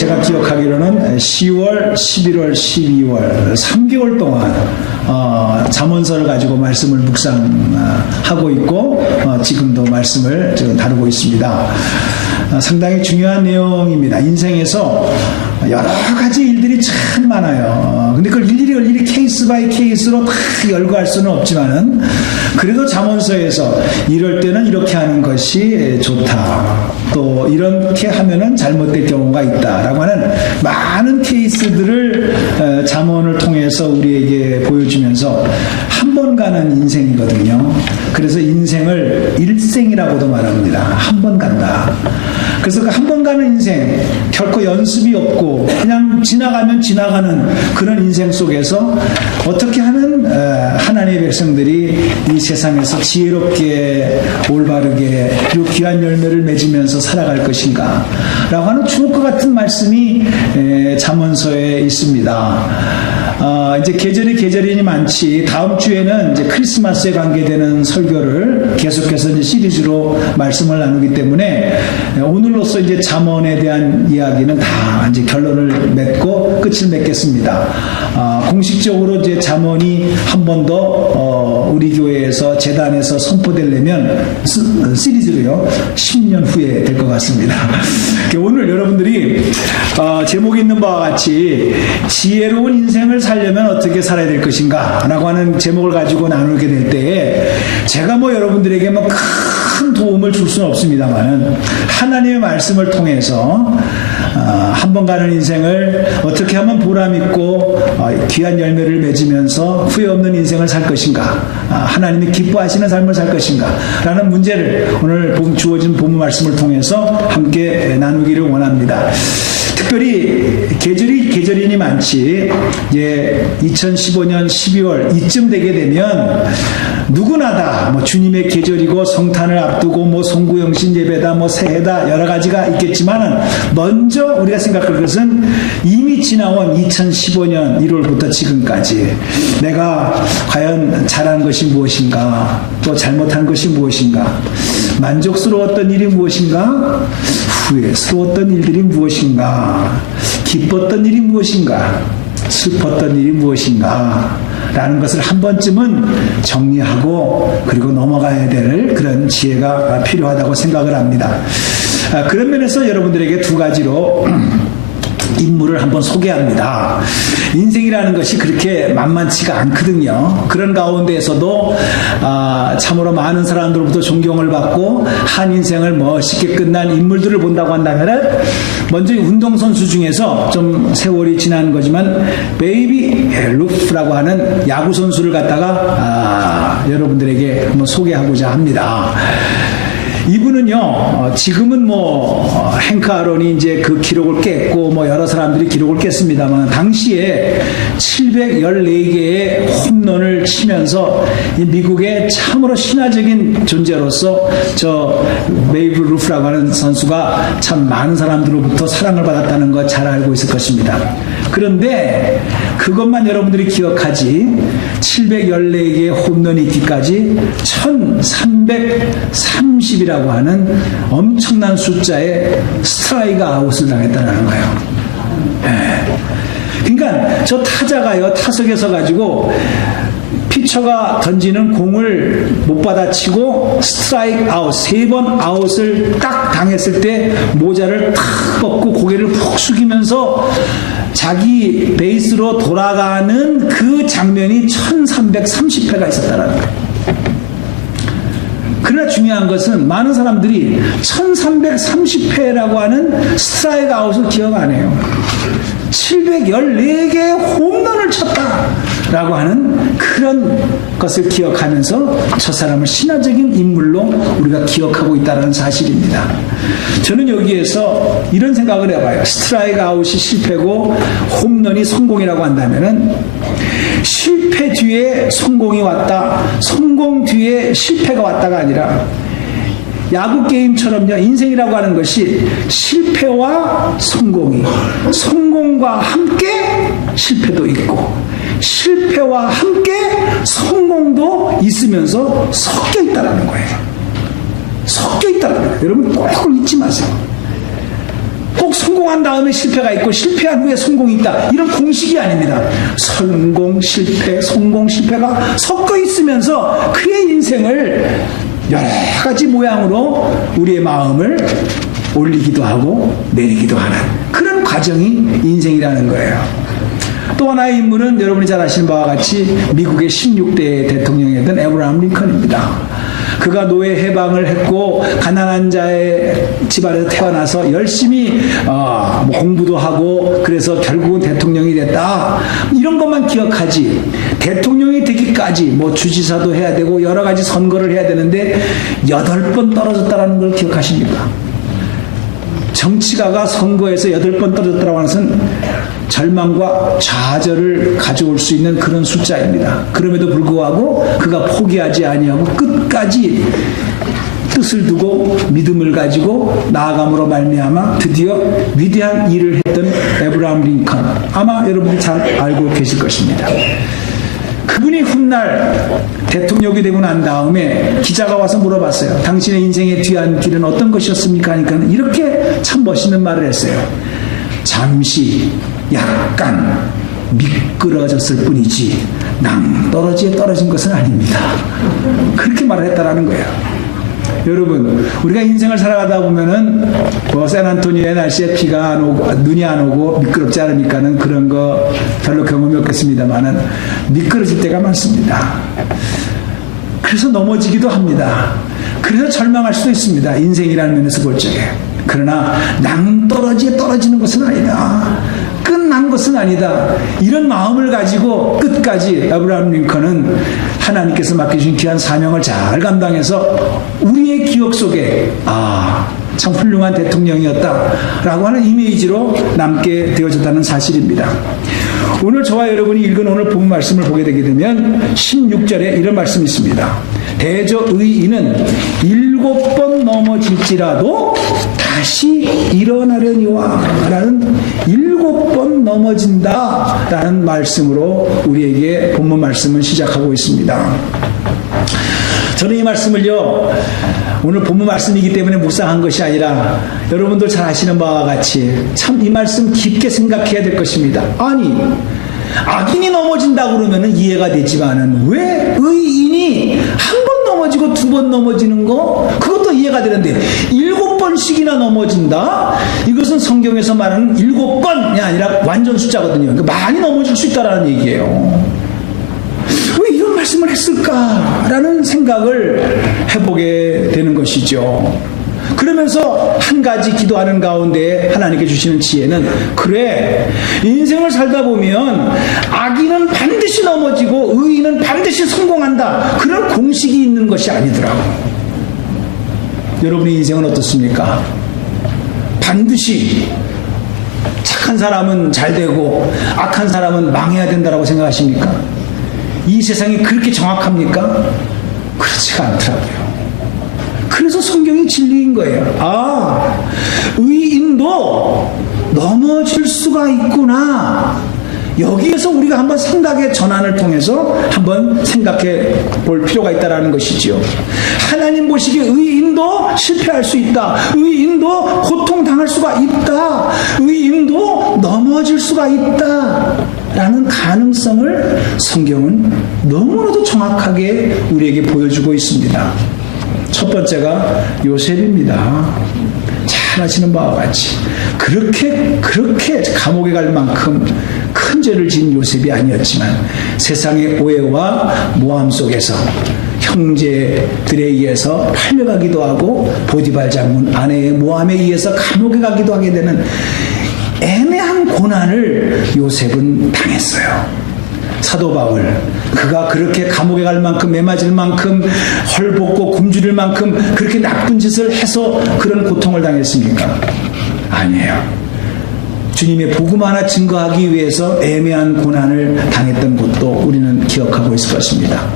제가 기억하기로는 10월, 11월, 12월 3개월 동안 잠언서를 가지고 말씀을 묵상하고 있고 지금도 말씀을 다루고 있습니다. 상당히 중요한 내용입니다. 인생에서 여러 가지 일들이 참 많아요. 근데 그걸 일일이 케이스 바이 케이스로 다 열거할 수는 없지만은 그래도 잠언서에서 이럴 때는 이렇게 하는 것이 좋다. 또 이렇게 하면은 잘못될 경우가 있다라고 하는 많은 케이스들을 잠언을 통해서 우리에게 보여주면서 한 번 가는 인생이거든요. 그래서 인생을 일생이라고도 말합니다. 한 번 간다. 그래서 그 한 번 가는 인생, 결코 연습이 없고 그냥 지나가면 지나가는 그런 인생 속에서 어떻게 하는 하나님의 백성들이 이 세상에서 지혜롭게 올바르게 그리고 귀한 열매를 맺으면서 살아갈 것인가 라고 하는 주옥과 같은 말씀이 잠언서에 있습니다. 이제 계절이 많지. 다음 주에는 이제 크리스마스에 관계되는 설교를 계속해서 이제 시리즈로 말씀을 나누기 때문에 오늘로써 이제 잠언에 대한 이야기는 다 이제 결론을 맺고 끝을 맺겠습니다. 공식적으로 이제 잠언이 한 번 더 우리 교회에서 재단에서 선포되려면 시리즈로요 10년 후에 될 것 같습니다. 오늘 여러분들이 제목이 있는 바와 같이 지혜로운 인생을 살려면 어떻게 살아야 될 것인가 라고 하는 제목을 가지고 나누게 될 때에 제가 여러분들에게 큰 도움을 줄 수는 없습니다만은 하나님의 말씀을 통해서 한 번 가는 인생을 어떻게 하면 보람있고 귀한 열매를 맺으면서 후회 없는 인생을 살 것인가, 하나님이 기뻐하시는 삶을 살 것인가 라는 문제를 오늘 주어진 본문 말씀을 통해서 함께 나누기를 원합니다. 특별히 계절이니 많지. 2015년 12월 이쯤 되게 되면 누구나 다 주님의 계절이고 성탄을 앞두고 송구영신 예배다 새해다 여러 가지가 있겠지만은 먼저 우리가 생각할 것은 이미 지나온 2015년 1월부터 지금까지 내가 과연 잘한 것이 무엇인가, 또 잘못한 것이 무엇인가, 만족스러웠던 일이 무엇인가, 후회스러웠던 일들이 무엇인가, 기뻤던 일이 무엇인가, 슬펐던 일이 무엇인가 라는 것을 한 번쯤은 정리하고 그리고 넘어가야 될 그런 지혜가 필요하다고 생각을 합니다. 그런 면에서 여러분들에게 두 가지로 인물을 한번 소개합니다. 인생이라는 것이 그렇게 만만치가 않거든요. 그런 가운데에서도 참으로 많은 사람들로부터 존경을 받고 한 인생을 멋있게 끝난 인물들을 본다고 한다면 먼저 운동선수 중에서 좀 세월이 지난 거지만 베이비 루프라고 하는 야구선수를 갖다가 여러분들에게 한번 소개하고자 합니다. 이분은요, 지금은 행크 아론이 이제 그 기록을 깼고, 여러 사람들이 기록을 깼습니다만, 당시에 714개의 홈런을 치면서 이 미국의 참으로 신화적인 존재로서 베이브 루프라고 하는 선수가 참 많은 사람들로부터 사랑을 받았다는 거 잘 알고 있을 것입니다. 그런데 그것만 여러분들이 기억하지, 714개의 홈런이 있기까지 1330이라고 하는 엄청난 숫자의 스트라이크 아웃을 당했다는 거예요. 그러니까 저 타자가요, 타석에서 가지고 피처가 던지는 공을 못 받아치고 스트라이크 아웃, 3번 아웃을 딱 당했을 때 모자를 탁 벗고 고개를 푹 숙이면서 자기 베이스로 돌아가는 그 장면이 1330회가 있었다는 거예요. 그러나 중요한 것은 많은 사람들이 1330회라고 하는 스트라이크 아웃을 기억 안 해요. 714개의 홈런을 쳤다라고 하는 그런 것을 기억하면서 저 사람을 신화적인 인물로 우리가 기억하고 있다는 사실입니다. 저는 여기에서 이런 생각을 해봐요. 스트라이크 아웃이 실패고 홈런이 성공이라고 한다면은 실패 뒤에 성공이 왔다, 성공 뒤에 실패가 왔다가 아니라 야구 게임처럼요, 인생이라고 하는 것이 실패와 성공이, 성공과 함께 실패도 있고 실패와 함께 성공도 있으면서 섞여 있다는 거예요. 섞여 있다는 거예요. 여러분 꼭 그걸 잊지 마세요. 꼭 성공한 다음에 실패가 있고 실패한 후에 성공이 있다. 이런 공식이 아닙니다. 성공, 실패, 성공, 실패가 섞여 있으면서 그의 인생을 여러 가지 모양으로 우리의 마음을 올리기도 하고 내리기도 하는 그런 과정이 인생이라는 거예요. 또 하나의 인물은 여러분이 잘 아시는 바와 같이 미국의 16대 대통령이었던 에브라함 링컨입니다. 그가 노예 해방을 했고 가난한 자의 집안에서 태어나서 열심히 공부도 하고 그래서 결국은 대통령이 됐다. 이런 것만 기억하지 대통령이 되기까지 주지사도 해야 되고 여러 가지 선거를 해야 되는데 8번 떨어졌다는 걸 기억하십니까? 정치가가 선거에서 8번 떨어졌다고 하는 것은 절망과 좌절을 가져올 수 있는 그런 숫자입니다. 그럼에도 불구하고 그가 포기하지 아니하고 끝까지 뜻을 두고 믿음을 가지고 나아감으로 말미암아 드디어 위대한 일을 했던 에브라함 링컨, 아마 여러분이 잘 알고 계실 것입니다. 그분이 훗날 대통령이 되고 난 다음에 기자가 와서 물어봤어요. 당신의 인생의 뒤안길은 어떤 것이었습니까? 하니까 이렇게 참 멋있는 말을 했어요. 잠시 약간 미끄러졌을 뿐이지 낭떠러지에 떨어진 것은 아닙니다. 그렇게 말을 했다라는 거예요. 여러분, 우리가 인생을 살아가다 보면은 샌안토니오의 날씨에 비가 안 오고 눈이 안 오고 미끄럽지 않으니까는 그런 거 별로 경험이 없겠습니다만은 미끄러질 때가 많습니다. 그래서 넘어지기도 합니다. 그래서 절망할 수도 있습니다. 인생이라는 면에서 볼 적에. 그러나 낭떠러지에 떨어지는 것은 아니다. 끝난 것은 아니다. 이런 마음을 가지고 끝까지 에브라함 링컨은 하나님께서 맡겨주신 귀한 사명을 잘 감당해서 우리의 기억 속에 참 훌륭한 대통령이었다라고 하는 이미지로 남게 되어졌다는 사실입니다. 오늘 저와 여러분이 읽은 오늘 본 말씀을 보게 되게 되면 16절에 이런 말씀이 있습니다. 대저 의인은 7번 넘어질지라도 다시 일어나려니와 라는 7번 넘어진다 라는 말씀으로 우리에게 본문 말씀을 시작하고 있습니다. 저는 이 말씀을요, 오늘 본문 말씀이기 때문에 묵상한 것이 아니라 여러분들 잘 아시는 바와 같이 참 이 말씀 깊게 생각해야 될 것입니다. 아니, 악인이 넘어진다고 그러면 이해가 되지만은 왜 의인이 한 번 넘어지고 2번 넘어지는 거? 그것도 이해가 되는데 7번씩이나 넘어진다? 이것은 성경에서 말하는 7번이 아니라 완전 숫자거든요. 그러니까 많이 넘어질 수 있다는 얘기예요. 왜 이런 말씀을 했을까라는 생각을 해보게 되는 것이죠. 그러면서 한 가지 기도하는 가운데 하나님께 주시는 지혜는, 그래, 인생을 살다 보면 악인은 반드시 넘어지고 의인은 반드시 성공한다, 그런 공식이 있는 것이 아니더라고. 여러분의 인생은 어떻습니까? 반드시 착한 사람은 잘 되고 악한 사람은 망해야 된다고 생각하십니까? 이 세상이 그렇게 정확합니까? 그렇지가 않더라고요. 그래서 성경이 진리인 거예요. 의인도 넘어질 수가 있구나. 여기에서 우리가 한번 생각의 전환을 통해서 한번 생각해 볼 필요가 있다는 것이죠. 하나님 보시기에 의인도 실패할 수 있다. 의인도 고통당할 수가 있다. 의인도 넘어질 수가 있다. 라는 가능성을 성경은 너무나도 정확하게 우리에게 보여주고 있습니다. 첫 번째가 요셉입니다. 잘 아시는 바와 같이 그렇게 감옥에 갈 만큼 큰 죄를 지은 요셉이 아니었지만 세상의 오해와 모함 속에서 형제들에 의해서 팔려가기도 하고 보디발 장군 아내의 모함에 의해서 감옥에 가기도 하게 되는 애매한 고난을 요셉은 당했어요. 사도 바울, 그가 그렇게 감옥에 갈 만큼, 매맞을 만큼, 헐벗고 굶주릴 만큼 그렇게 나쁜 짓을 해서 그런 고통을 당했습니까? 아니에요. 주님의 복음 하나 증거하기 위해서 애매한 고난을 당했던 것도 우리는 기억하고 있을 것입니다.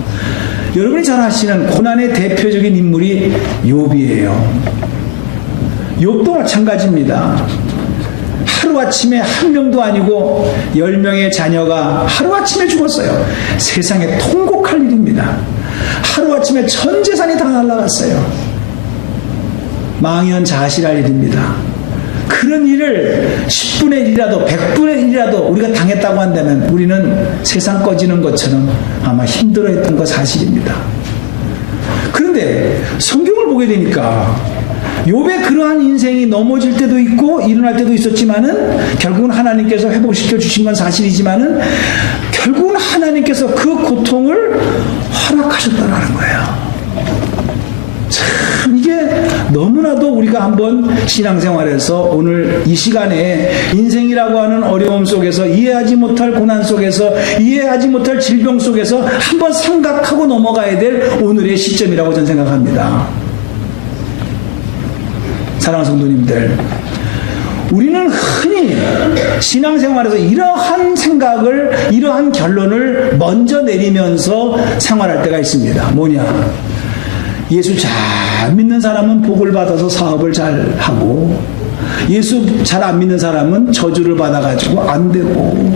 여러분이 잘 아시는 고난의 대표적인 인물이 욥이에요. 욥도 마찬가지입니다. 하루아침에 한 명도 아니고 10명의 자녀가 하루아침에 죽었어요. 세상에 통곡할 일입니다. 하루아침에 전 재산이 다 날아갔어요. 망연자실할 일입니다. 그런 일을 10분의 1이라도 100분의 1이라도 우리가 당했다고 한다면 우리는 세상 꺼지는 것처럼 아마 힘들어했던 거 사실입니다. 그런데 성경을 보게 되니까 욥의 그러한 인생이 넘어질 때도 있고 일어날 때도 있었지만은 결국은 하나님께서 회복시켜 주신 건 사실이지만은 결국은 하나님께서 그 고통을 허락하셨다는 거예요. 참 이게 너무나도 우리가 한번 신앙생활에서 오늘 이 시간에 인생이라고 하는 어려움 속에서 이해하지 못할 고난 속에서 이해하지 못할 질병 속에서 한번 생각하고 넘어가야 될 오늘의 시점이라고 저는 생각합니다. 사랑하는 성도님들, 우리는 흔히 신앙생활에서 이러한 생각을 이러한 결론을 먼저 내리면서 생활할 때가 있습니다. 뭐냐? 예수 잘 믿는 사람은 복을 받아서 사업을 잘 하고 예수 잘 안 믿는 사람은 저주를 받아가지고 안 되고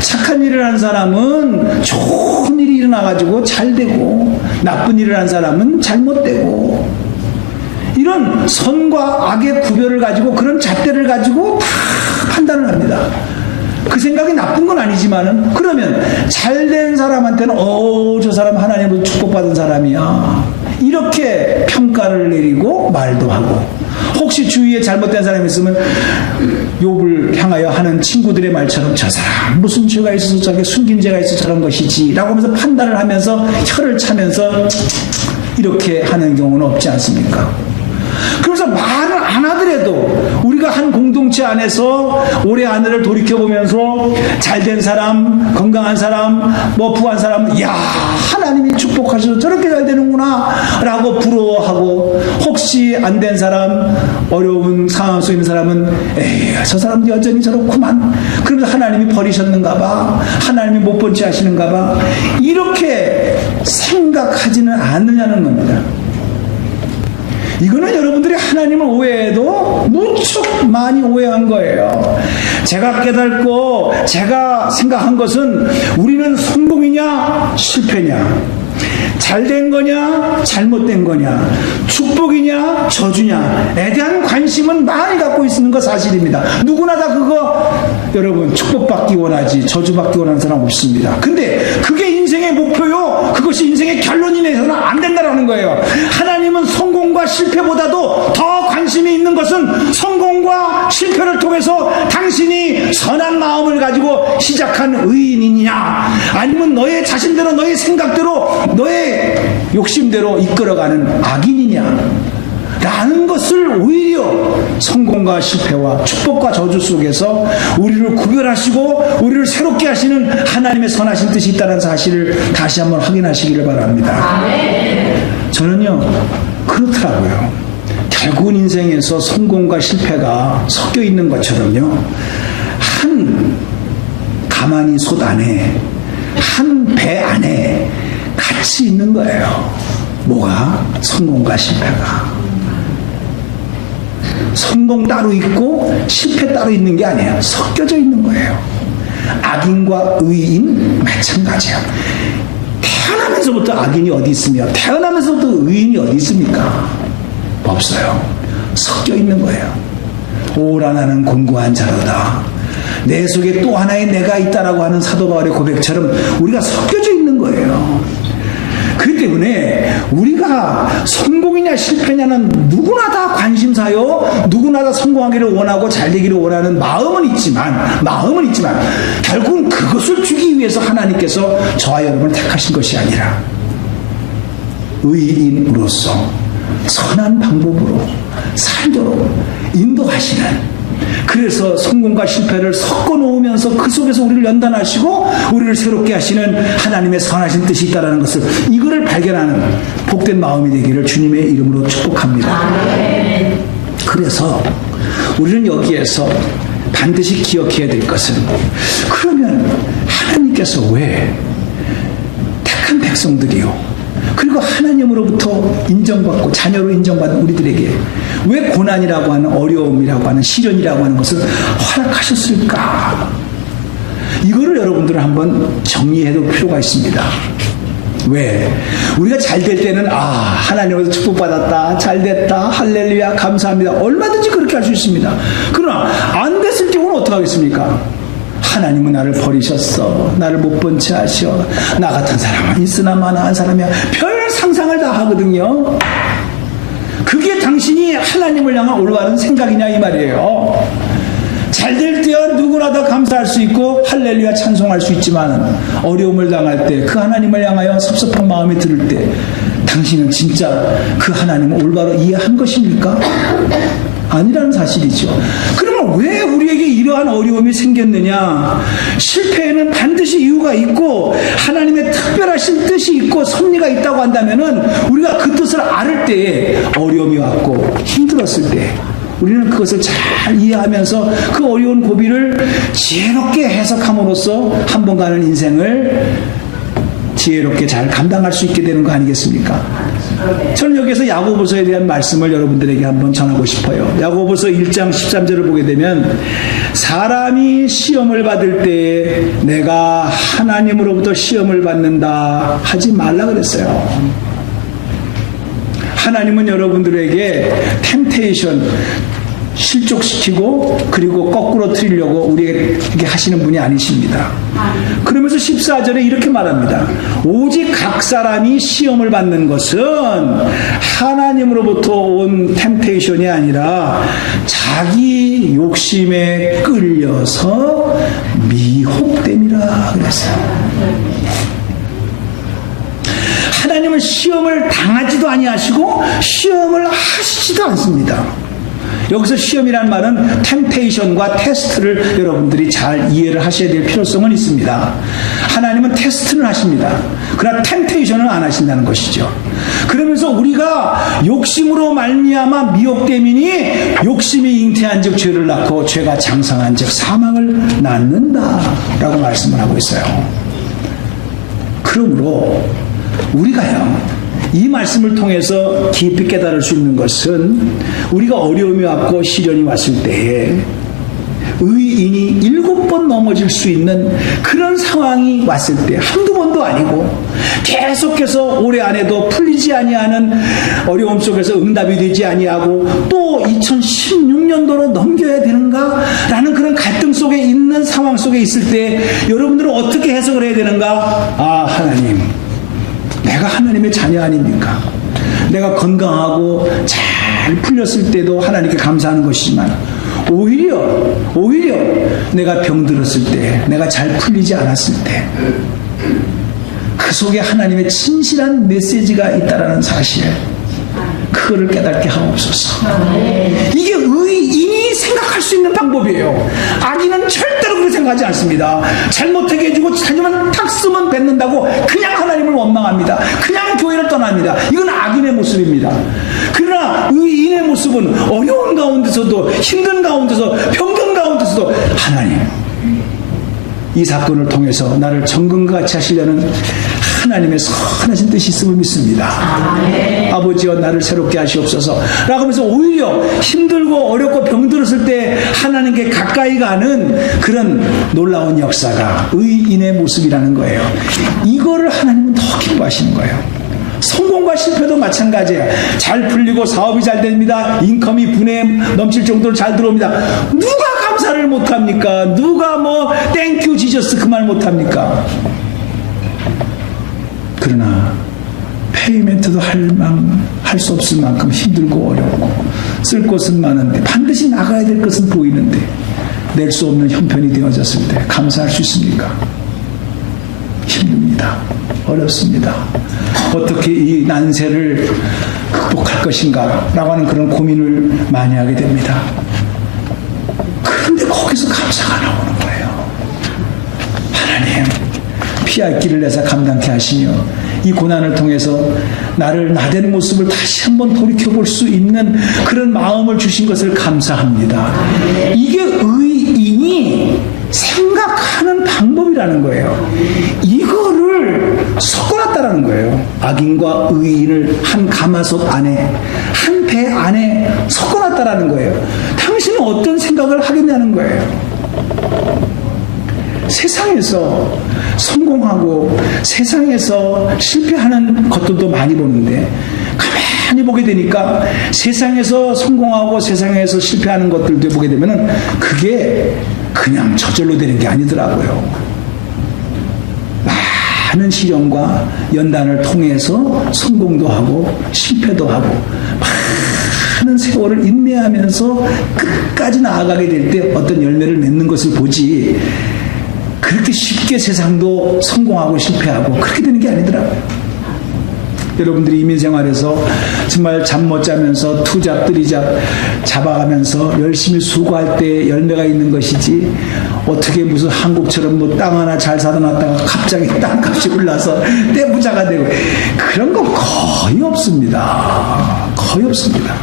착한 일을 한 사람은 좋은 일이 일어나가지고 잘 되고 나쁜 일을 한 사람은 잘못되고 이런 선과 악의 구별을 가지고 그런 잣대를 가지고 다 판단을 합니다. 그 생각이 나쁜 건 아니지만은 그러면 잘된 사람한테는 저 사람 하나님으로 축복받은 사람이야 이렇게 평가를 내리고 말도 하고 혹시 주위에 잘못된 사람이 있으면 욥을 향하여 하는 친구들의 말처럼 저 사람 무슨 죄가 있어서 저게 숨긴 죄가 있어서 저런 것이지 라고 하면서 판단을 하면서 혀를 차면서 이렇게 하는 경우는 없지 않습니까? 그래서 말을 안 하더라도 우리가 한 공동체 안에서 올해 하늘을 돌이켜보면서 잘된 사람, 건강한 사람, 뭐 부한 사람, 야 하나님이 축복하셔서 저렇게 잘 되는구나 라고 부러워하고 혹시 안 된 사람, 어려운 상황 속에 있는 사람은 에이 저 사람 여전히 저렇구만 그러면서 하나님이 버리셨는가 봐 하나님이 못 본 채 하시는가 봐 이렇게 생각하지는 않느냐는 겁니다. 이거는 여러분들이 하나님을 오해해도 무척 많이 오해한 거예요. 제가 깨닫고 제가 생각한 것은 우리는 성공이냐 실패냐 잘된 거냐 잘못된 거냐 축복이냐 저주냐에 대한 관심은 많이 갖고 있는 거 사실입니다. 누구나 다 그거 여러분 축복받기 원하지 저주받기 원하는 사람 없습니다. 근데 그게 인생의 목표요 그것이 인생의 결론이 내서는 안 된다는 거예요. 하나님은 성공과 실패보다도 더 관심이 있는 것은 성공과 실패를 통해서 당신이 선한 마음을 가지고 시작한 의인이냐 아니면 너의 자신대로 너의 생각대로 너의 욕심대로 이끌어가는 악인이냐 라는 것을 오히려 성공과 실패와 축복과 저주 속에서 우리를 구별하시고 우리를 새롭게 하시는 하나님의 선하신 뜻이 있다는 사실을 다시 한번 확인하시기를 바랍니다. 저는요 그렇더라고요. 결국은 인생에서 성공과 실패가 섞여 있는 것처럼요 한 가마니 솥 안에 한 배 안에 같이 있는 거예요. 뭐가? 성공과 실패가. 성공 따로 있고 실패 따로 있는 게 아니에요. 섞여져 있는 거예요. 악인과 의인 마찬가지예요. 태어나면서부터 악인이 어디 있으며 태어나면서부터 의인이 어디 있습니까? 없어요. 섞여 있는 거예요. 오라 나는 곤고한 자로다. 내 속에 또 하나의 내가 있다라고 하는 사도 바울의 고백처럼 우리가 섞여져 있는 거예요. 그렇기 때문에 우리가 성공이냐 실패냐는 누구나 다 관심사요 누구나 다 성공하기를 원하고 잘되기를 원하는 마음은 있지만 결국은 그것을 주기 위해서 하나님께서 저와 여러분을 택하신 것이 아니라 의인으로서 선한 방법으로 살도록 인도하시는 그래서 성공과 실패를 섞어 놓으면서 그 속에서 우리를 연단하시고 우리를 새롭게 하시는 하나님의 선하신 뜻이 있다는 것을 이거를 발견하는 복된 마음이 되기를 주님의 이름으로 축복합니다. 그래서 우리는 여기에서 반드시 기억해야 될 것은 그러면 하나님께서 왜 택한 백성들이요 그리고 하나님으로부터 인정받고 자녀로 인정받은 우리들에게 왜 고난이라고 하는 어려움이라고 하는 시련이라고 하는 것을 허락하셨을까? 이거를 여러분들은 한번 정리해 둘 필요가 있습니다. 왜? 우리가 잘 될 때는 하나님으로부터 축복받았다, 잘 됐다, 할렐루야, 감사합니다. 얼마든지 그렇게 할 수 있습니다. 그러나 안 됐을 경우는 어떻게 하겠습니까? 하나님은 나를 버리셨어, 나를 못 본 채 하셔, 나 같은 사람은 있으나 마나한 사람이야. 별 상상을 다 하거든요. 그게 당신이 하나님을 향한 올바른 생각이냐 이 말이에요. 잘 될 때야 누구나 다 감사할 수 있고 할렐루야 찬송할 수 있지만 어려움을 당할 때, 그 하나님을 향하여 섭섭한 마음이 들을 때 당신은 진짜 그 하나님을 올바로 이해한 것입니까? 아니라는 사실이죠. 그러면 왜 우리에게 이러한 어려움이 생겼느냐? 실패에는 반드시 이유가 있고 하나님의 특별하신 뜻이 있고 섭리가 있다고 한다면은 우리가 그 뜻을 알을 때에 어려움이 왔고 힘들었을 때 우리는 그것을 잘 이해하면서 그 어려운 고비를 지혜롭게 해석함으로써 한 번 가는 인생을 지혜롭게 잘 감당할 수 있게 되는 거 아니겠습니까? 저는 여기서 야고보서에 대한 말씀을 여러분들에게 한번 전하고 싶어요. 야고보서 1장 13절을 보게 되면 사람이 시험을 받을 때 내가 하나님으로부터 시험을 받는다 하지 말라 그랬어요. 하나님은 여러분들에게 템테이션 실족시키고 그리고 거꾸로 틀리려고 우리에게 하시는 분이 아니십니다. 그러면서 14절에 이렇게 말합니다. 오직 각 사람이 시험을 받는 것은 하나님으로부터 온 템테이션이 아니라 자기 욕심에 끌려서 미혹됨이라 그랬어요. 하나님은 시험을 당하지도 아니하시고 시험을 하시지도 않습니다. 여기서 시험이라는 말은 템테이션과 테스트를 여러분들이 잘 이해를 하셔야 될 필요성은 있습니다. 하나님은 테스트는 하십니다. 그러나 템테이션은 안 하신다는 것이죠. 그러면서 우리가 욕심으로 말미암아 미혹됨이니 욕심이 잉태한 즉 죄를 낳고 죄가 장성한 즉 사망을 낳는다라고 말씀을 하고 있어요. 그러므로 우리가요, 이 말씀을 통해서 깊이 깨달을 수 있는 것은 우리가 어려움이 왔고 시련이 왔을 때에 의인이 7번 넘어질 수 있는 그런 상황이 왔을 때, 한두 번도 아니고 계속해서 올해 안에도 풀리지 아니하는 어려움 속에서 응답이 되지 아니하고 또 2016년도로 넘겨야 되는가 라는 그런 갈등 속에 있는 상황 속에 있을 때 여러분들은 어떻게 해석을 해야 되는가? 하나님, 내가 하나님의 자녀 아닙니까? 내가 건강하고 잘 풀렸을 때도 하나님께 감사하는 것이지만 오히려 내가 병들었을 때, 내가 잘 풀리지 않았을 때 그 속에 하나님의 진실한 메시지가 있다라는 사실, 그거를 깨닫게 하옵소서. 이게 의인이 생각할 수 있는 방법이에요. 악인은 절대로 그렇게 생각하지 않습니다. 잘못하게 해주고 자기만 탁 쓰면 뱉는다고 그냥 하나님을 원망합니다. 그냥 교회를 떠납니다. 이건 악인의 모습입니다. 그러나 의인의 모습은 어려운 가운데서도, 힘든 가운데서, 병든 가운데서도 하나님, 이 사건을 통해서 나를 정금과 같이 하시려는 하나님의 선하신 뜻이 있음을 믿습니다. 아버지여 나를 새롭게 하시옵소서 라고 하면서 오히려 힘들고 어렵고 병들었을 때 하나님께 가까이 가는 그런 놀라운 역사가 의인의 모습이라는 거예요. 이거를 하나님은 더 기뻐하시는 거예요. 성공과 실패도 마찬가지예요. 잘 풀리고 사업이 잘 됩니다. 인컴이 분에 넘칠 정도로 잘 들어옵니다. 누가 감사를 못합니까? 누가 땡큐 지저스 그 말 못합니까? 그러나 페이멘트도 할 수 없을 만큼 힘들고 어렵고 쓸 곳은 많은데 반드시 나가야 될 것은 보이는데 낼 수 없는 형편이 되어졌을 때 감사할 수 있습니까? 힘듭니다. 어렵습니다. 어떻게 이 난세를 극복할 것인가 라고 하는 그런 고민을 많이 하게 됩니다. 그런데 거기서 감사가 나오는 거예요. 하나님, 피할 길을 내서 감당케 하시며 이 고난을 통해서 나를 나된 모습을 다시 한번 돌이켜볼 수 있는 그런 마음을 주신 것을 감사합니다. 이게 의인이 생각하는 방법이라는 거예요. 이거를 섞어놨다라는 거예요. 악인과 의인을 한 가마솥 안에, 한 배 안에 섞어놨다라는 거예요. 당신은 어떤 생각을 하겠냐는 거예요. 세상에서 성공하고 세상에서 실패하는 것들도 많이 보는데 가만히 보게 되니까 세상에서 성공하고 세상에서 실패하는 것들도 보게 되면은 그게 그냥 저절로 되는 게 아니더라고요. 많은 시련과 연단을 통해서 성공도 하고 실패도 하고 많은 세월을 인내하면서 끝까지 나아가게 될 때 어떤 열매를 맺는 것을 보지, 그렇게 쉽게 세상도 성공하고 실패하고 그렇게 되는 게 아니더라고요. 여러분들이 이민생활에서 정말 잠 못 자면서 투잡, 뜨리잡 잡아가면서 열심히 수고할 때 열매가 있는 것이지, 어떻게 무슨 한국처럼 뭐 땅 하나 잘 사다 놨다가 갑자기 땅값이 올라서 떼부자가 되고 그런 건 거의 없습니다. 거의 없습니다.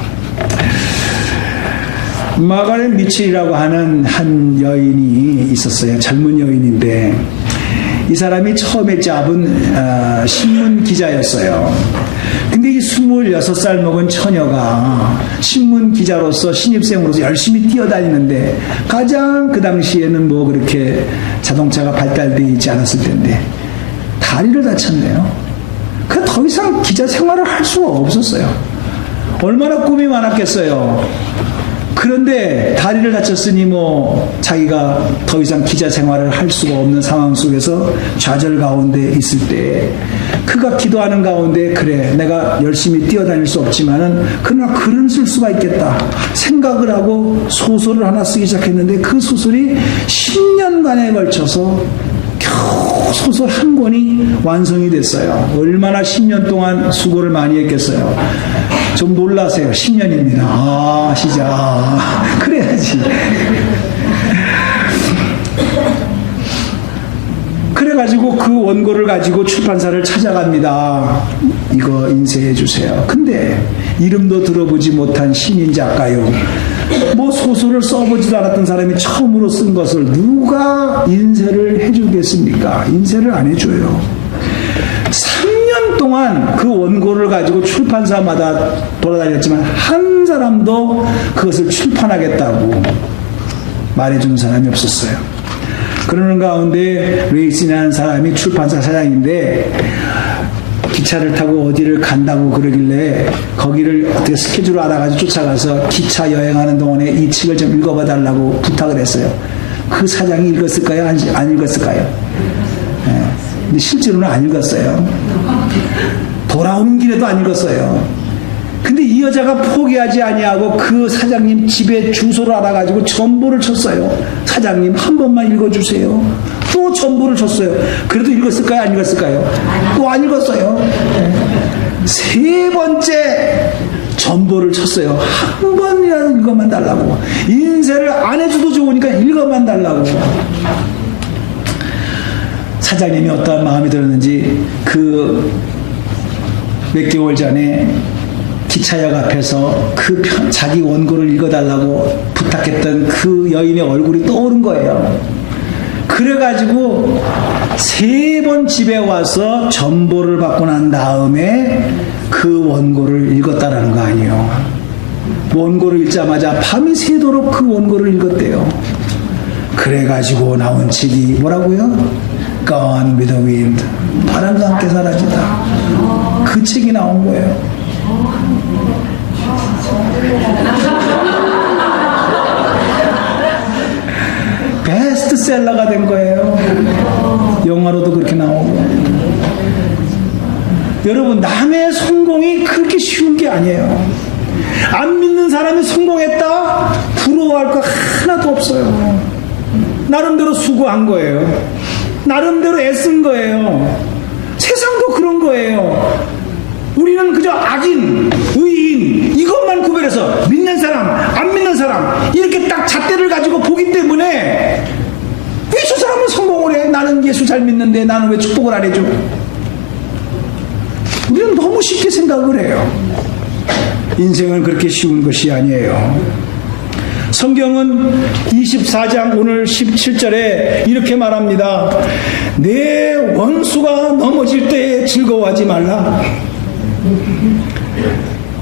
마가렛 미첼이라고 하는 한 여인이 있었어요. 젊은 여인인데 이 사람이 처음에 잡은 신문 기자였어요. 근데 이 26살 먹은 처녀가 신문 기자로서 신입생으로서 열심히 뛰어다니는데, 가장 그 당시에는 뭐 그렇게 자동차가 발달되어 있지 않았을 텐데 다리를 다쳤네요. 그 더 이상 기자 생활을 할 수가 없었어요. 얼마나 꿈이 많았겠어요. 그런데 다리를 다쳤으니 뭐 자기가 더 이상 기자 생활을 할 수가 없는 상황 속에서 좌절 가운데 있을 때 그가 기도하는 가운데, 그래 내가 열심히 뛰어다닐 수 없지만은 그러나 글은 쓸 수가 있겠다 생각을 하고 소설을 하나 쓰기 시작했는데, 그 소설이 10년간에 걸쳐서 겨우 소설 한 권이 완성이 됐어요. 얼마나 10년 동안 수고를 많이 했겠어요. 좀 놀라세요. 10년입니다. 아, 시작. 그래야지. 그래가지고 그 원고를 가지고 출판사를 찾아갑니다. 이거 인쇄해 주세요. 근데 이름도 들어보지 못한 신인 작가요, 뭐 소설을 써보지도 않았던 사람이 처음으로 쓴 것을 누가 인쇄를 해주겠습니까? 인쇄를 안 해줘요. 3년 동안 그 원고를 가지고 출판사마다 돌아다녔지만 한 사람도 그것을 출판하겠다고 말해주는 사람이 없었어요. 그러는 가운데 레이슨이라는 사람이 출판사 사장인데 기차를 타고 어디를 간다고 그러길래 거기를 어떻게 스케줄을 알아가지고 쫓아가서 기차 여행하는 동안에 이 책을 좀 읽어봐 달라고 부탁을 했어요. 그 사장이 읽었을까요? 안 읽었을까요? 근데 실제로는 안 읽었어요. 돌아오는 길에도 안 읽었어요. 근데 이 여자가 포기하지 아니하고 그 사장님 집에 주소를 알아가지고 전보를 쳤어요. 사장님 한 번만 읽어주세요. 또 전보를 쳤어요. 그래도 읽었을까요? 안 읽었을까요? 또 안 읽었어요. 세 번째 전보를 쳤어요. 한 번이라도 읽어만 달라고. 인쇄를 안 해줘도 좋으니까 읽어만 달라고. 사장님이 어떠한 마음이 들었는지 그 몇 개월 전에 기차역 앞에서 그 자기 원고를 읽어달라고 부탁했던 그 여인의 얼굴이 떠오른 거예요. 그래가지고 3번 집에 와서 전보를 받고 난 다음에 그 원고를 읽었다라는 거 아니에요. 원고를 읽자마자 밤이 새도록 그 원고를 읽었대요. 그래가지고 나온 책이 뭐라고요? Gone with the wind. 바람과 함께 사라지다. 그 책이 나온 거예요. 베스트셀러가 된 거예요. 영화로도 그렇게 나오고. 여러분, 남의 성공이 그렇게 쉬운 게 아니에요. 안 믿는 사람이 성공했다? 부러워할 거 하나도 없어요. 나름대로 수고한 거예요. 나름대로 애쓴 거예요. 세상도 그런 거예요. 우리는 그저 악인, 의인 이것만 구별해서 믿는 사람, 안 믿는 사람 이렇게 딱 잣대를 가지고 보기 때문에 왜 저 사람은 성공을 해? 나는 예수 잘 믿는데 나는 왜 축복을 안 해줘? 우리는 너무 쉽게 생각을 해요. 인생은 그렇게 쉬운 것이 아니에요. 성경은 24장 오늘 17절에 이렇게 말합니다. 내 원수가 넘어질 때에 즐거워하지 말라.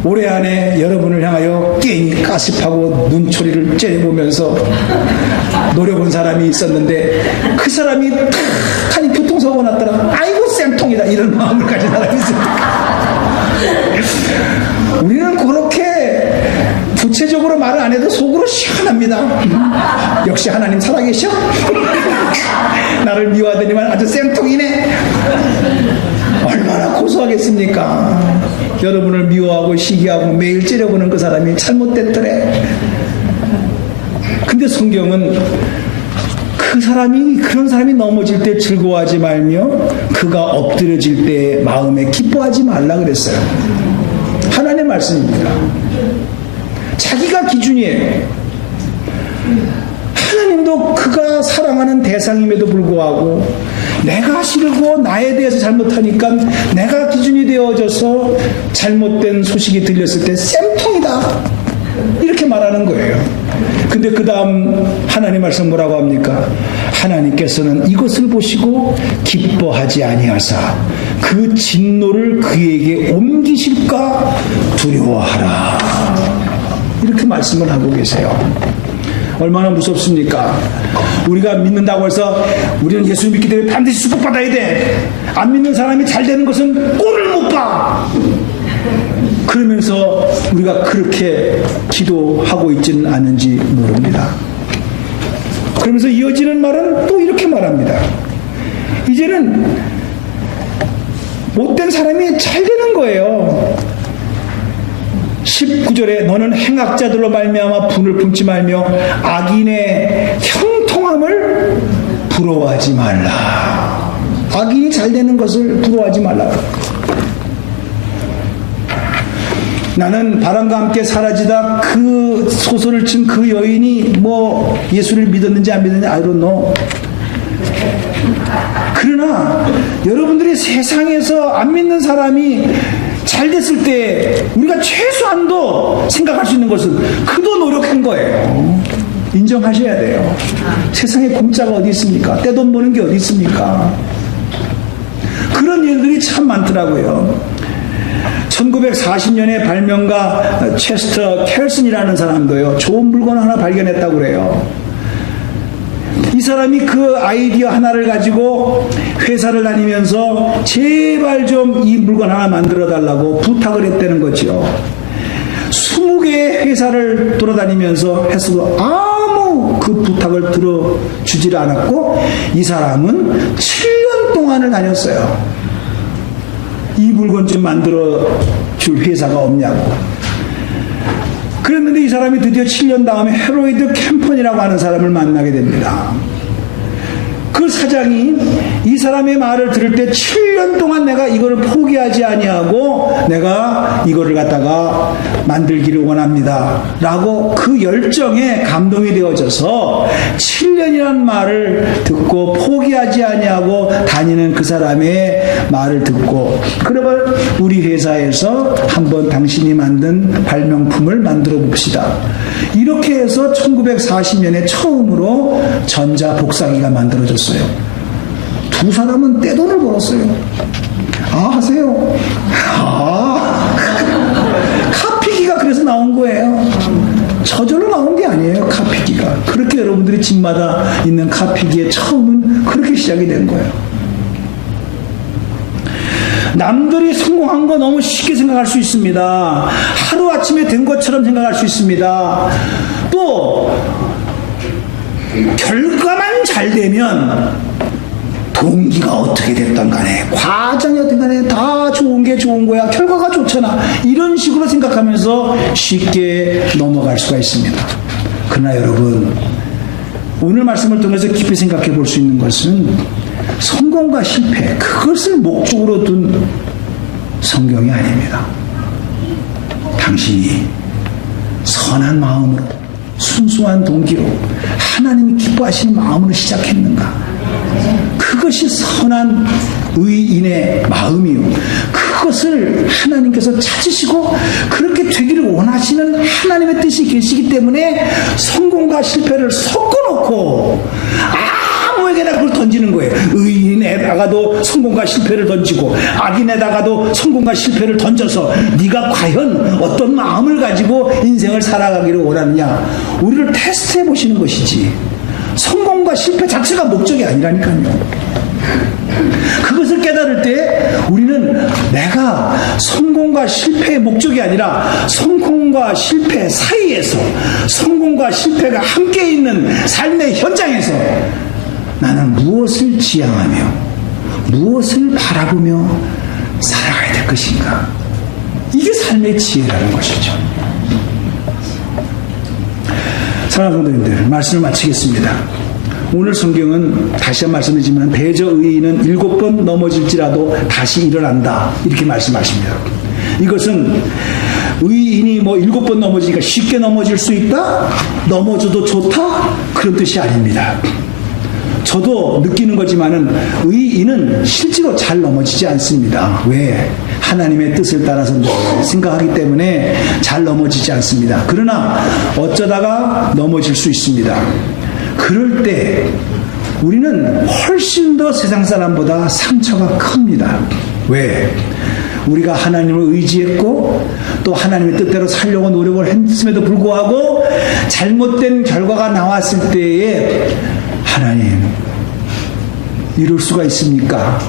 올해 안에 여러분을 향하여 괜히 가십하고 눈초리를 째려보면서 노려본 사람이 있었는데 그 사람이 탁 하니 교통사고가 났더라. 아이고 쌤통이다 이런 마음을 가진 사람이 있습니까? 우리는 그렇게 구체적으로 말을 안 해도 속으로 시원합니다. 역시 하나님 살아계셔? 나를 미워하더니만 아주 쌤통이네. 얼마나 고소하겠습니까? 여러분을 미워하고 시기하고 매일 째려보는 그 사람이 잘못됐더래. 근데 성경은 그런 사람이 넘어질 때 즐거워하지 말며 그가 엎드려질 때 마음에 기뻐하지 말라 그랬어요. 하나님의 말씀입니다. 자기가 기준이에요. 하나님도 그가 사랑하는 대상임에도 불구하고 내가 싫고 나에 대해서 잘못하니까 내가 기준이 되어져서 잘못된 소식이 들렸을 때 쌤통이다 이렇게 말하는 거예요. 근데 그 다음 하나님 말씀 뭐라고 합니까? 하나님께서는 이것을 보시고 기뻐하지 아니하사 그 진노를 그에게 옮기실까 두려워하라 이렇게 말씀을 하고 계세요. 얼마나 무섭습니까? 우리가 믿는다고 해서 우리는 예수 믿기 때문에 반드시 축복받아야 돼. 안 믿는 사람이 잘 되는 것은 꼴을 못 봐. 그러면서 우리가 그렇게 기도하고 있지는 않은지 모릅니다. 그러면서 이어지는 말은 또 이렇게 말합니다. 이제는 못된 사람이 잘 되는 거예요. 19절에 너는 행악자들로 말미암아 분을 품지 말며 악인의 형통함을 부러워하지 말라. 악인이 잘 되는 것을 부러워하지 말라. 나는 바람과 함께 사라지다 그 소설을 친 그 여인이 뭐 예수를 믿었는지 안 믿었는지 I don't know. 그러나 여러분들이 세상에서 안 믿는 사람이 잘 됐을 때 우리가 최소한도 생각할 수 있는 것은 그도 노력한 거예요. 인정하셔야 돼요. 세상에 공짜가 어디 있습니까? 떼돈 버는 게 어디 있습니까? 그런 일들이 참 많더라고요. 1940년에 발명가 체스터 켈슨이라는 사람도요, 좋은 물건 하나 발견했다고 그래요. 이 사람이 그 아이디어 하나를 가지고 회사를 다니면서 제발 좀 이 물건 하나 만들어 달라고 부탁을 했다는 거죠. 20개의 회사를 돌아다니면서 했어도 아무 그 부탁을 들어주질 않았고 이 사람은 7년 동안을 다녔어요. 이 물건 좀 만들어 줄 회사가 없냐고. 그랬는데 이 사람이 드디어 7년 다음에 헤로이드 캠펀이라고 하는 사람을 만나게 됩니다. 그 사장이 이 사람의 말을 들을 때 7년 동안 내가 이거를 포기하지 아니하고 내가 이거를 갖다가 만들기를 원합니다 라고 그 열정에 감동이 되어져서 7년이라는 말을 듣고 포기하지 아니하고 다니는 그 사람의 말을 듣고 그러면 우리 회사에서 한번 당신이 만든 발명품을 만들어 봅시다. 이렇게 해서 1940년에 처음으로 전자복사기가 만들어졌어요. 두 사람은 떼돈을 벌었어요. 아, 하세요. 아, 카피기가 그래서 나온 거예요. 저절로 나온 게 아니에요, 카피기가. 그렇게 여러분들이 집마다 있는 카피기의 처음은 그렇게 시작이 된 거예요. 남들이 성공한 거 너무 쉽게 생각할 수 있습니다. 하루아침에 된 것처럼 생각할 수 있습니다. 또 결과만 잘 되면 동기가 어떻게 됐던 간에 과정이 어떤 간에 다 좋은 게 좋은 거야. 결과가 좋잖아. 이런 식으로 생각하면서 쉽게 넘어갈 수가 있습니다. 그러나 여러분, 오늘 말씀을 통해서 깊이 생각해 볼 수 있는 것은 성공과 실패, 그것을 목적으로 둔 성경이 아닙니다. 당신이 선한 마음으로, 순수한 동기로, 하나님이 기뻐하시는 마음으로 시작했는가? 그것이 선한 의인의 마음이요. 그것을 하나님께서 찾으시고 그렇게 되기를 원하시는 하나님의 뜻이 계시기 때문에 성공과 실패를 섞어놓고 아무에게나 그걸 던지는 거예요. 의인의 악인에다가도 성공과 실패를 던지고 악인에다가도 성공과 실패를 던져서 네가 과연 어떤 마음을 가지고 인생을 살아가기를 원하느냐, 우리를 테스트해 보시는 것이지 성공과 실패 자체가 목적이 아니라니까요. 그것을 깨달을 때 우리는 내가 성공과 실패의 목적이 아니라 성공과 실패 사이에서, 성공과 실패가 함께 있는 삶의 현장에서 나는 무엇을 지향하며 무엇을 바라보며 살아가야 될 것인가. 이게 삶의 지혜라는 것이죠. 사랑하는 성도님들, 말씀을 마치겠습니다. 오늘 성경은 다시 한 말씀이지만 대저 의인은 7번 넘어질지라도 다시 일어난다, 이렇게 말씀하십니다. 이것은 의인이 7번 넘어지니까 쉽게 넘어질 수 있다? 넘어져도 좋다? 그런 뜻이 아닙니다. 저도 느끼는 거지만은 의인은 실제로 잘 넘어지지 않습니다. 왜? 하나님의 뜻을 따라서 생각하기 때문에 잘 넘어지지 않습니다. 그러나 어쩌다가 넘어질 수 있습니다. 그럴 때 우리는 훨씬 더 세상 사람보다 상처가 큽니다. 왜? 우리가 하나님을 의지했고 또 하나님의 뜻대로 살려고 노력을 했음에도 불구하고 잘못된 결과가 나왔을 때에 하나님, 이럴 수가 있습니까?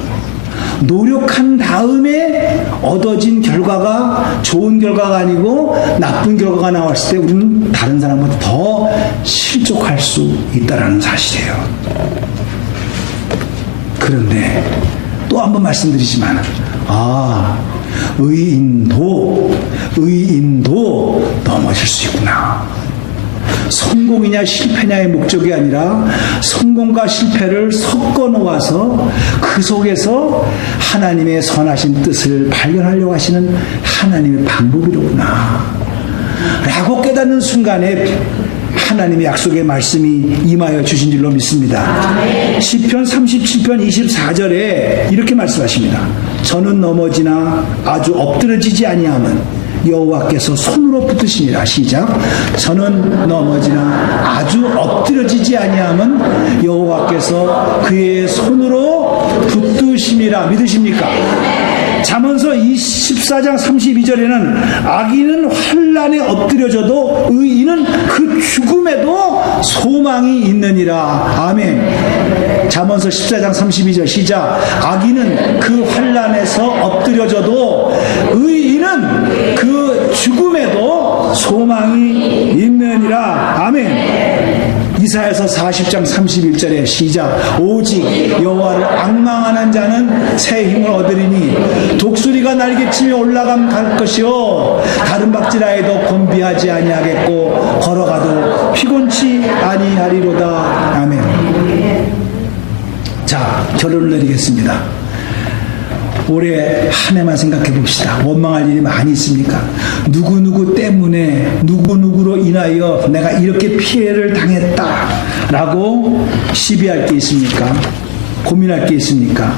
노력한 다음에 얻어진 결과가 좋은 결과가 아니고 나쁜 결과가 나왔을 때 우리는 다른 사람보다 더 실족할 수 있다는 사실이에요. 그런데 또 한 번 말씀드리지만, 의인도 넘어질 수 있구나. 성공이냐 실패냐의 목적이 아니라 성공과 실패를 섞어 놓아서 그 속에서 하나님의 선하신 뜻을 발견하려고 하시는 하나님의 방법이로구나 라고 깨닫는 순간에 하나님의 약속의 말씀이 임하여 주신 줄로 믿습니다. 시편 37편 24절에 이렇게 말씀하십니다. 저는 넘어지나 아주 엎드러지지 아니함은 여호와께서 손으로 붙드시니라. 시작. 저는 넘어지나 아주 엎드러지지 아니함은 여호와께서 그의 손으로 붙드심이라. 믿으십니까? 잠언서 14장 32절에는 악인은 환난에 엎드려져도 의인은 그 죽음에도 소망이 있느니라. 아멘. 잠언서 14장 32절 시작. 악인은 그 환난에서 엎드려져도 의인은 그 죽음에도 소망이 있느니라. 아멘. 이사야서 40장 31절에 시작. 오직 여호와를 앙망하는 자는 새 힘을 얻으리니 독수리가 날개치며 올라감 갈 것이요 다른 박질하에도 곤비하지 아니하겠고 걸어가도 피곤치 아니하리로다. 아멘. 자, 결론을 내리겠습니다. 올해 한 해만 생각해 봅시다. 원망할 일이 많이 있습니까? 누구누구 때문에, 누구누구로 인하여 내가 이렇게 피해를 당했다 라고 시비할 게 있습니까? 고민할 게 있습니까?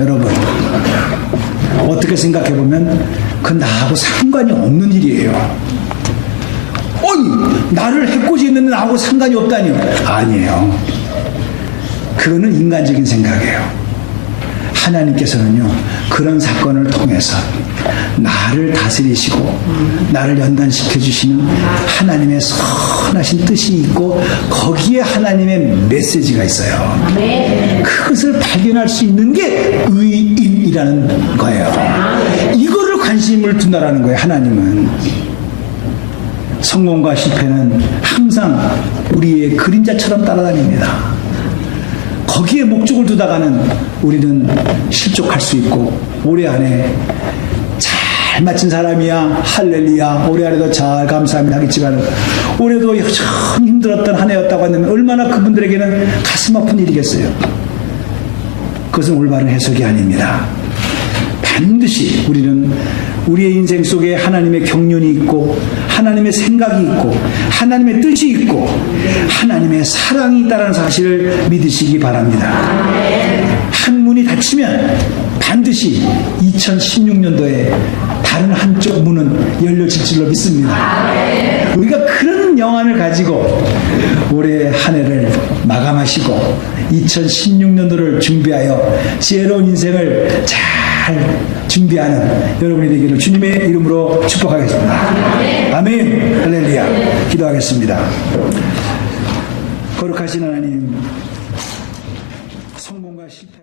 여러분, 어떻게 생각해 보면 그건 나하고 상관이 없는 일이에요. 아니, 나를 해코지 있는데 나하고 상관이 없다니요? 아니에요. 그거는 인간적인 생각이에요. 하나님께서는요, 그런 사건을 통해서 나를 다스리시고 나를 연단시켜 주시는 하나님의 선하신 뜻이 있고 거기에 하나님의 메시지가 있어요. 그것을 발견할 수 있는 게 의인이라는 거예요. 이거를 관심을 둔다라는 거예요. 하나님은 성공과 실패는 항상 우리의 그림자처럼 따라다닙니다. 거기에 목적을 두다가는 우리는 실족할 수 있고, 올해 안에 잘 마친 사람이야 할렐루야, 올해 안에도 잘 감사합니다 하겠지만 올해도 여전히 힘들었던 한 해였다고 한다면 얼마나 그분들에게는 가슴 아픈 일이겠어요. 그것은 올바른 해석이 아닙니다. 반드시 우리는 우리의 인생 속에 하나님의 경륜이 있고 하나님의 생각이 있고 하나님의 뜻이 있고 하나님의 사랑이 있다는 사실을 믿으시기 바랍니다. 한 문이 닫히면 반드시 2016년도에 다른 한쪽 문은 열려질 줄로 믿습니다. 우리가 그런 영안을 가지고 올해 한 해를 마감하시고 2016년도를 준비하여 새로운 인생을 잘 준비하는 여러분이 되기를 주님의 이름으로 축복하겠습니다. 아멘. 할렐루야. 기도하겠습니다. 거룩하신 하나님, 성공과 실패